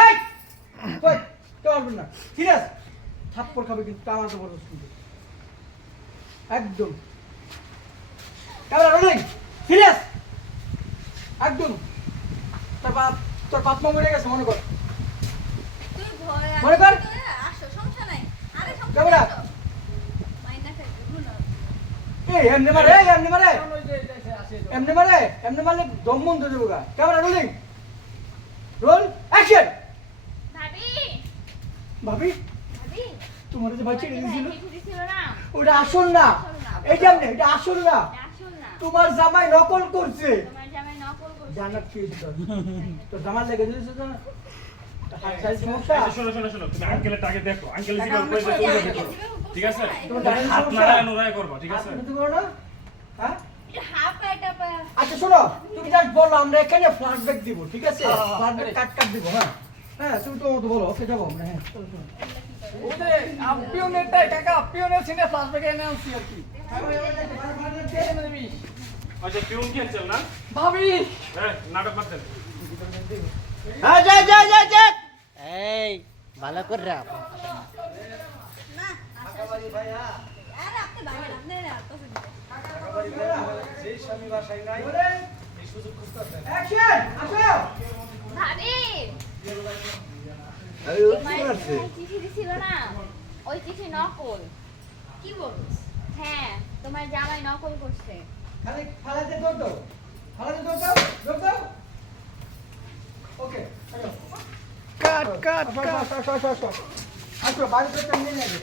এই কই তো পারবেন না সিরিয়াস থাপ্পড় খাবে কিন্তু আমার তো বড় কিন্তু একদম ক্যামেরা রোলিং সিরিয়াস একদম তোর বাপ মা মরে গেছে মনে কর তুই ভয় মনে কর। আসো সমস্যা নাই আরে সমস্যা ক্যামেরা। নাই তো মাইনা খাইতে গুণ এই এমনি মারে এমনি মারে এমনি মারলে দম বন্ধ হয়ে যাবো গা ক্যামেরা রোলিং রোল অ্যাকশন ভাবি ভাবি ভাবি তোমার যে ভাই ছেড়ে দিয়েছিল চিঠি ছিল না ওটা আসল না এইটা এমনি এটা আসল না আসল না তোমার জামাই নকল করছে তোমার জামাই নকল করছে জানার কি হয়েছে তোর জামার লেগে দিয়েছে তো না হাত সাইজ সমস্যা শোনো তুমি আঙ্কেলের টাকে দেখো আঙ্কেল টাকা জীবন কইছে আমার তুমি কাছে দেখো ঠিক আছে তোমার জানার হাত সমস্যা নাড়ায় নোড়ায় করবা ঠিক আছে হাত নিতে পারো না হ্যাঁ এটা হাফ পাইটা পা আচ্ছা শোনো তুমি জাস্ট বলো আমরা এখানে ফ্ল্যাশব্যাক দিব ঠিক আছে ফ্ল্যাশব্যাক কাট দিব হ্যাঁ হ্যাঁ তুমি তো মতো বলো ওকে যাবো আমরা হ্যাঁ চলো চলো ওদের পিওনেরটাই কাকা পিওনের সিনে ফ্ল্যাশব্যাকে এনে আনছি আর কি আচ্ছা পিউন কি চল না ভাবি হ্যাঁ নাটক মারতেন হ্যাঁ যা এই ভালো করে রাখ না কাকাবাড়ি ভাইয়া আরে আপনি ভাই আপনি না তো কাকাবাড়ি ভাইয়া যেই স্বামী বাসায় নাই এই সুযোগ খুঁজতেছে অ্যাকশন আসো ভাবি আরে ও কি তোমার করছে চিঠি দিছিল না ওই চিঠি নকল কি বলছ হ্যাঁ তোমার জামাই নকল করছে খালি ফালাতে দৌড় দাও ফালাতে দৌড় দাও ওকে আসো কাট আসো বাড়িতে নিয়ে নেবে